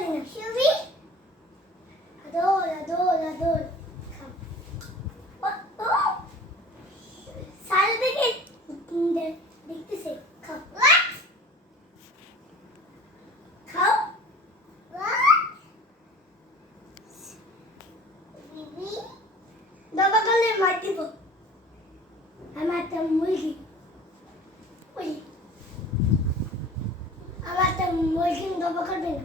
Hear me? Adol, Adol, Adol. Come. What? Oh! Salvage it. দেখতেছে খাও খাও বাবা কালে মার দিব আমার একটা মুরগি আমার একটা মুরগি বাবা করবে না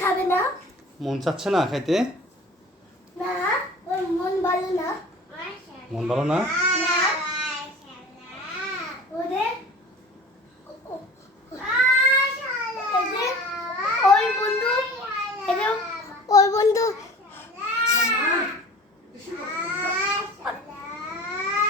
খাবে না। মন চাচ্ছে না খাইতে? না ওর মন ভালো না। মন ভালো না? ওদের ওর বন্ধু